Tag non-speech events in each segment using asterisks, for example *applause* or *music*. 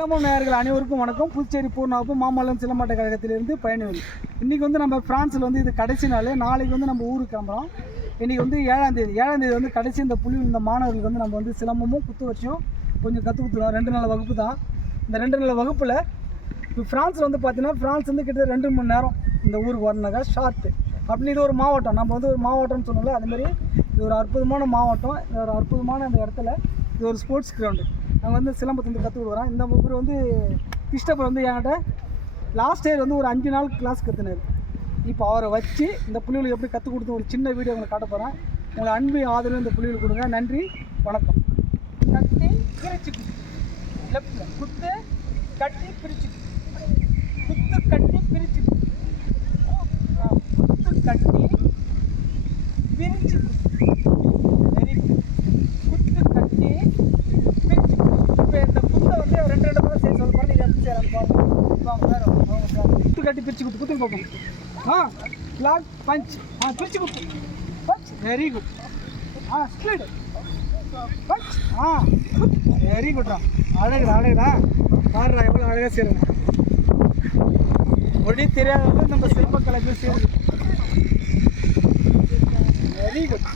சிலம்பம் நேயர்கள் அனைவருக்கும் வணக்கம். புதுச்சேரி பூர்ணாவுக்கும் மாமல்லம் சிலம்பாட்ட கழகத்திலிருந்து பயணிகள் இன்றைக்கி வந்து நம்ம ஃப்ரான்ஸில் வந்து இது கடைசி நாள். நாளைக்கு வந்து நம்ம ஊருக்கு கிளம்புறோம். இன்றைக்கி வந்து ஏழாம் தேதி. ஏழாம் தேதி வந்து கடைசி இந்த புள்ளி இந்த மாணவர்களுக்கு வந்து நம்ம வந்து சிலம்பமும் குத்து வச்சும் கொஞ்சம் கற்றுக் கொடுத்துருவோம் ரெண்டு நாள் வகுப்பு தான். இந்த ரெண்டு நாள் வகுப்பில் இப்போ ஃப்ரான்ஸில் வந்து பார்த்தீங்கன்னா ஃப்ரான்ஸ் வந்து கிட்டத்தட்ட ரெண்டு மணி நேரம் இந்த ஊருக்கு வரணுக்கா ஷார்ட்டு அப்படின்னு இது ஒரு மாவட்டம். நம்ம வந்து ஒரு மாவட்டம்னு சொன்னோம்ல அதுமாரி இது ஒரு அற்புதமான மாவட்டம். இது ஒரு அற்புதமான அந்த இடத்துல இது ஒரு ஸ்போர்ட்ஸ் கிரவுண்டு நாங்கள் வந்து சிலம்பத்தை வந்து கற்றுக் கொடுக்குறோம் இந்த முப்பர் வந்து கிருஷ்ணப்பர் வந்து என்கிட்ட லாஸ்ட் இயர் வந்து ஒரு அஞ்சு நாள் கிளாஸ் கற்றுனார் இப்போ அவரை வச்சு இந்த புள்ளிகளுக்கு எப்படி கற்றுக் கொடுத்து ஒரு சின்ன வீடியோ உங்களுக்கு காட்ட போகிறேன் உங்களை அன்பு ஆதரவு இந்த புள்ளிகளுக்கு கொடுங்க. நன்றி வணக்கம். கட்டி பிரிச்சு லெஃப்டில் குத்து கட்டி பிரிச்சு குத்து. கட்டி பிரிச்சு குத்து. கட்டி பிரிச்சு வெரி குட் குத்து கட்டி பிரிச்சு இப்போ இந்த குத்தை வந்து ரெண்டு ரெண்டு முறை சேர்த்து சொல்ல போகிறேன் நீங்கள் எப்படி செய்யலாம் பாருங்க வாங்க வேறு வாங்க சார் குத்து கட்டி பிரிச்சு குத்து குத்து பார்ப்போம் ஆ லாக் பஞ்ச் ஆ பிரிச்சு கொடுத்து பஞ்ச் வெரி குட் ஆ ஸ்பீடு பஞ்ச் ஆ வெரி குட்ரா அழகுடா அழகுடா. பாருடா எவ்வளோ அழகாக செய்கிறேன் மொழி தெரியாதவங்க நம்ம சிற்ப கலைக்கு சேருது வெரி குட்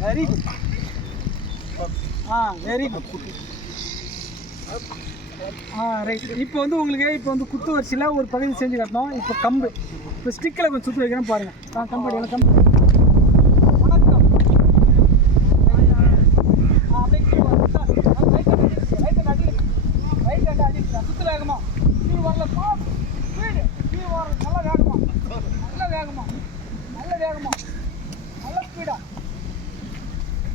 வெரி குட் ஆ வெரி குட் ரைட் இப்போ வந்து உங்களுக்கு இப்போ வந்து குத்து வரிசையில் ஒரு பகுதி செஞ்சு காட்டணும். இப்போ கம்பு. இப்போ ஸ்டிக்கில் கொஞ்சம் சுற்றி வைக்கிறேன் பாருங்கள் நான் கம்பு அடி, கம்பு. வணக்கம். ஆ, அப்படியே கீழே வா. சார், ஆ, right hand அடி, right வேகமா. நீ வரல ஸ்பீடு நீ வர நல்ல வேகமா. நல்ல வேகமா. நல்ல வேகமா. நல்ல ஸ்பீடா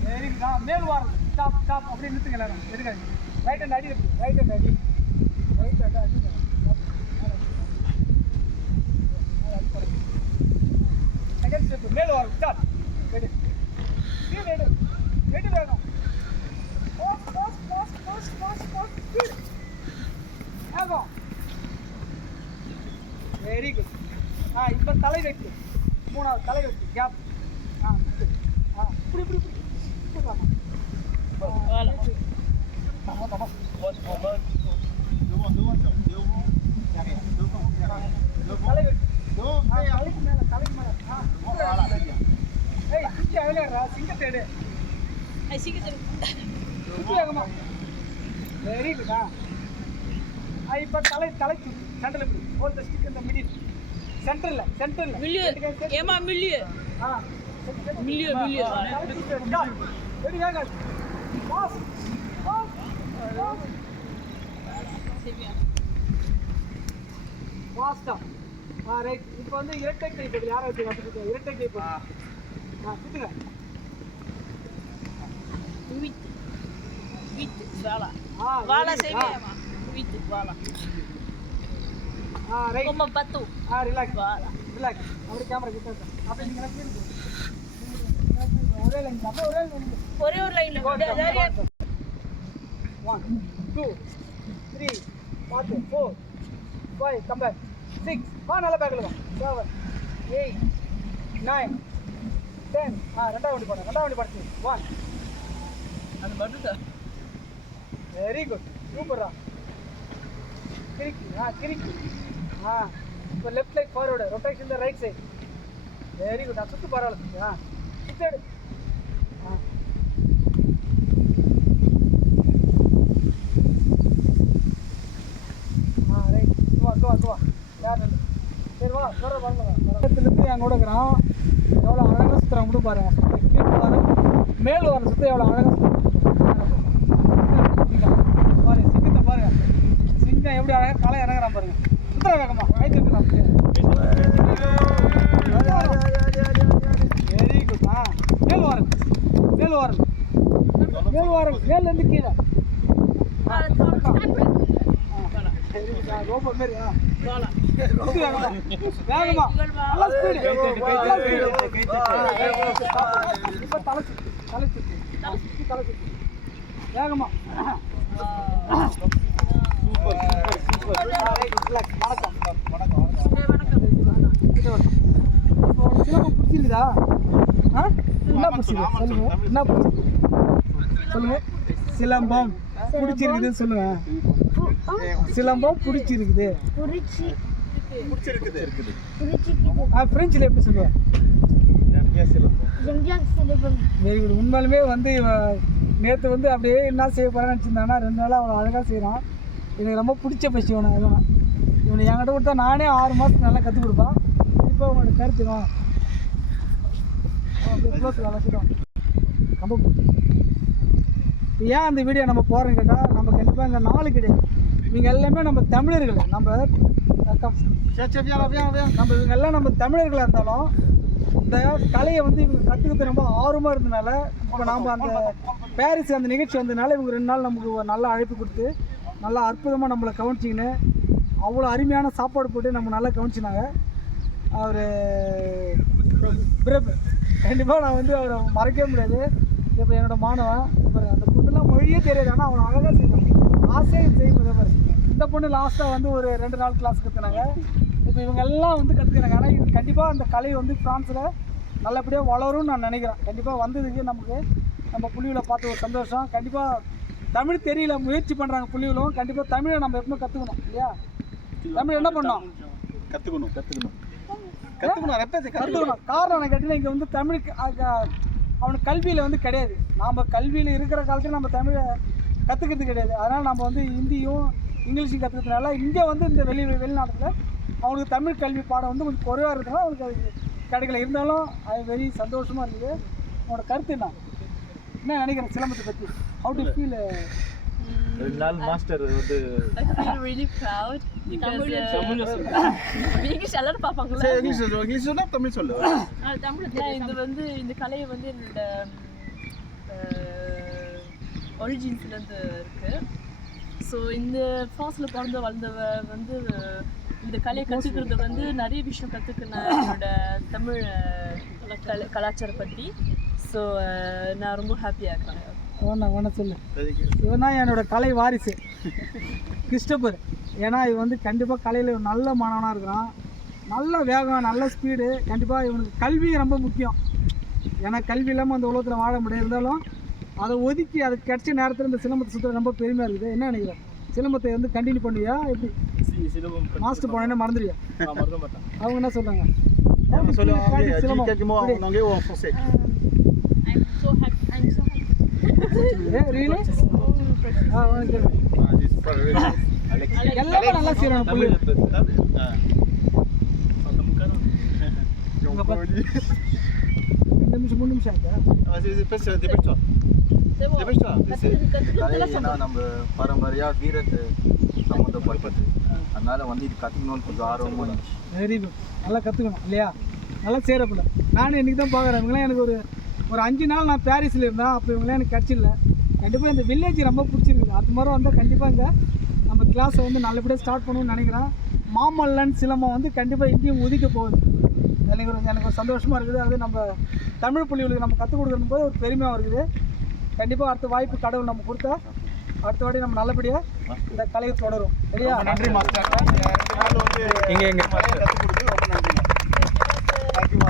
வெரி குட் மேல் வாரம் ஸ்டாப் ஸ்டாப் அப்படியே நிறுத்துங்க எல்லாரும். எடுக்காது ரைட் ஹேண்ட் அடி ரைட் ஹேண்ட் அடி ரைட் ஹேண்ட் அடி செகண்ட் ஸ்டெப் மேல் வாரம் ஸ்டார்ட் எடு ஸ்பீட் எடு எடு வேகம் pass pass pass pass pass pass speed வேகம் வெரி குட் ஆ இப்போ தலை வைத்து மூணாவது தலை வைத்து கேப் ஆ good. ஆ இப்படி இப்படி இப்படி இப்படி வாமா. ஆ, வைத்து. ஆமா, ஆமா. தலை வைத்து. ஆ, தலைக்கு மேல தலைக்கு மேல ஆ ஏய் குச்சி அவிலையாடுறா சிங்கத்தை எடு குச்சி வேகமா வெரி குட் ஆ? ஆ, இப்போ தலை தலை சென்டரில் இப்படி ஹோல் த ஸ்டிக் இந்த மிடில் சென்டரில் சென்டரில் Milieu. Emma, milieu. ஆ Milieu, milieu. ரெடி வேக pass pass pass C'est bien. ஃபாஸ்டா ஆ ரைட் இப்போ வந்து இரட்டை கை போடு யாரை வச்சு இரட்டை கை போடு ஆ சுத்துங்க. Voilà. ஆ ரைட் Comme un bateau. ஆ ரிலாக்ஸ். ரிலாக்ஸ் அப்படி கேமரா கிட்ட இருக்கு. அப்படியே நீங்க எல்லாம் கீழே போங்க. ஒரே லைன் ஒரே லைன் ஒரே ஒரு லைன்ல. One, two, three, பார்த்து four five come back six ஆ நல்ல பேக்கில் தான் செவன் எயிட் நைன் டென் ஆ ரெண்டாவது வண்டி போடுங்க ரெண்டாவது வண்டி படிச்சு ஒன் அது மட்டும் வெரி குட் சூப்பரா கிரிக்கி ஆ கிரிக்கி ஆ இப்போ left like forward rotation the right side very good நான் சுற்று பரவாயில்ல ஆ சுத்து ஆ ஆ ரைட் வா வா வா யார் இல்லை சரி வா வர வரல இடத்துலேருந்து என் கூட இருக்கிறான். எவ்வளோ அழகாக சுற்றுறான் மட்டும் பாருங்க. கீழே வர மேல் வர சுத்த எவ்வளோ அழகாக சுற்றுறான் பாருங்க சிங்கத்தை பாருங்க சிங்கம் எப்படி அழகாக காலை இறங்குறான் பாருங்க. சுத்தர வேகமா? தட்டுறான் வெரி குட் ஆ மேல் வாரம். மேல் வாரம். மேல் வாரம். மேல்லேருந்து கீழே. ரோபோ மாரி ஆ. வேகமா. நல்ல ஸ்பீடு இப்போ தலை தலை வேகமா வணக்கம் கிட்ட வா. பிடிச்சிருக்கு சொல்லுங்க. என்ன சொல்லுங்க. சிலம்பம் பிடிச்சிருக்குதுன்னு சொல்லுங்க. சிலம்பம் பிடிச்சிருக்குது. ஃப்ரெஞ்சில் எப்படி சொல்லுவேன் வெரி குட் உண்மையிலுமே வந்து நேற்று வந்து அப்படியே என்ன செய்ய போகிறேன்னு நினச்சிருந்தாங்கன்னா ரெண்டு நாளாக அவ்வளோ அழகாக செய்கிறான் எனக்கு ரொம்ப பிடிச்ச பசி இவனை இவனை. என்கிட்ட கொடுத்தா நானே ஆறு மாதத்துக்கு நல்லா கற்றுக் கொடுப்பான். இப்போ உங்களோட கருத்து தான் இப்போ ஏன் அந்த வீடியோ நம்ம போகிறோம் கேட்டால் நம்ம கண்டிப்பாக இங்கே நாலு கிடையாது இவங்க எல்லாமே நம்ம தமிழர்கள் நம்ம நம்ம இவங்க எல்லாம் நம்ம தமிழர்களாக இருந்தாலும் இந்த கலையை வந்து இவங்க கற்றுக்கிறது ரொம்ப ஆர்வமாக இருந்தனால இப்போ நாம் அந்த பேரிஸ் அந்த நிகழ்ச்சி வந்ததுனால இவங்க ரெண்டு நாள் நமக்கு ஒரு நல்ல அழைப்பு கொடுத்து நல்லா அற்புதமாக நம்மளை கவனிச்சிங்கன்னு அவ்வளோ அருமையான சாப்பாடு போட்டு நம்ம நல்லா கவனிச்சினாங்க. அவர் கண்டிப்பாக நான் வந்து அவரை மறக்கவே முடியாது. இப்போ என்னோட மாணவன் இப்போ அந்த பொண்ணுலாம் மொழியே தெரியாது. ஆனால் அவன் அழகாக செய்வான் ஆசையை செய்யும் இந்த பொண்ணு லாஸ்ட்டாக வந்து ஒரு ரெண்டு நாள் கிளாஸ் கற்றுனாங்க இப்போ இவங்க எல்லாம் வந்து கற்றுக்கிறாங்க ஆனால் இது கண்டிப்பாக அந்த கலை வந்து ஃப்ரான்ஸில் நல்லபடியாக வளரும்னு நான் நினைக்கிறேன். கண்டிப்பாக வந்ததுக்கு நமக்கு நம்ம புள்ளிகளை பார்த்து ஒரு சந்தோஷம். கண்டிப்பாக தமிழ் தெரியல முயற்சி பண்ணுறாங்க புள்ளிகளும் கண்டிப்பாக தமிழை நம்ம எப்பவுமே கற்றுக்கணும் இல்லையா? தமிழ் என்ன பண்ணோம் கற்றுக்கணும் கற்றுக்கணும் கற்றுக்கணும் ரெப்பத்தை கற்றுக்கணும் காரணம் என்ன கேட்டீங்கன்னா இங்கே வந்து தமிழுக்கு அவனுக்கு கல்வியில் வந்து கிடையாது. நாம் கல்வியில் இருக்கிற காலத்தில் நம்ம தமிழை கற்றுக்கிறது கிடையாது. அதனால் நம்ம வந்து ஹிந்தியும் இங்கிலீஷும் கற்றுக்கிறதுனால இங்கே வந்து இந்த வெளி வெளிநாட்டில் அவனுக்கு தமிழ் கல்வி பாடம் வந்து கொஞ்சம் குறைவாக இருக்கிறதுனால அவனுக்கு அது கிடைக்கல. இருந்தாலும் அது வெரி சந்தோஷமாக இருக்குது உன்னோட கருத்து என்ன? என்ன நினைக்கிறேன் சிலம்பத்தை பற்றி ஹவு டு ஃபீல் ரெண்டு நாள் மாஸ்டர் வந்து I feel really proud because uh, English *laughs* எல்லாரும் பார்ப்பாங்களா இங்கிலீஷ் இங்கிலீஷ் சொன்னா தமிழ் சொல்லு. தமிழ் இது வந்து இந்த கலையை வந்து என்னோட ஒரிஜின்ஸ்லேருந்து இருக்கு. ஸோ இந்த ஃபாஸில் பிறந்து வளர்ந்தவ வந்து இந்த கலையை கற்றுக்கிறது வந்து நிறைய விஷயம் கற்றுக்கினேன் என்னோட தமிழ் கலாச்சாரம் பற்றி ஸோ நான் ரொம்ப ஹாப்பியாக இருக்கேன். ஒன்று ஒன்று சொல்லு. இவன் தான் என்னோட கலை வாரிசு. கிறிஸ்டபர். ஏன்னா இவன் வந்து கண்டிப்பாக கலையில் நல்ல மாணவனாக இருக்கிறான். நல்ல வேகம் நல்ல ஸ்பீடு கண்டிப்பாக இவனுக்கு கல்வி ரொம்ப முக்கியம். ஏன்னா கல்வி இல்லாமல் அந்த உலகத்தில் வாழ முடியாது. இருந்தாலும் அதை ஒதுக்கி அது கிடைச்ச நேரத்தில் இந்த சிலம்பத்தை சுற்றுற ரொம்ப பெருமையாக இருக்குது. என்ன நினைக்கிறேன்? சிலம்பத்தை வந்து கண்டினியூ பண்ணுவியா எப்படி? மாஸ்டர் போனேன்னா மறந்துடுவியா? அவங்க என்ன சொல்கிறாங்க எல்லாமே நல்லா செய்கிறாங்க புள்ளி ரெண்டு நிமிஷம் மூணு நிமிஷம் ஆச்சா ஏன்னா நம்ம பாரம்பரியா வீரத்தை சம்மந்தப்பட்டது அதனால வந்து இது கத்துக்கணும்னு கொஞ்சம் ஆர்வமாக இருந்துச்சு வெரி குட் நல்லா கற்றுக்கணும் இல்லையா? நல்லா சேரப்பட நானும் இன்றைக்கி தான் பார்க்குறேன் எனக்கு ஒரு ஒரு அஞ்சு நாள் நான் பாரிஸில் இருந்தேன். அப்போ இவங்களாம் எனக்கு கிடச்சிடல கண்டிப்பாக இந்த வில்லேஜ் ரொம்ப பிடிச்சிருக்கு அது மாதிரி வந்தால் கண்டிப்பாக இங்கே நம்ம கிளாஸை வந்து நல்லபடியாக ஸ்டார்ட் பண்ணணும்னு நினைக்கிறேன். மாமல்லன் சிலம்பம் வந்து கண்டிப்பாக இங்கேயும் ஒதுக்க போகுது. எனக்கு ஒரு எனக்கு ஒரு சந்தோஷமாக இருக்குது. அது நம்ம தமிழ் புள்ளிகளுக்கு நம்ம கற்றுக் கொடுக்கணும் போது ஒரு பெருமையாக இருக்குது. கண்டிப்பாக அடுத்த வாய்ப்பு கடவுள் நம்ம கொடுத்தா அடுத்த வாட்டி நம்ம நல்லபடியாக இந்த கலையை தொடரும். சரியா? நன்றி மாஸ்டர். ரெண்டு நாள் வந்து இங்க, இங்க. கற்றுக்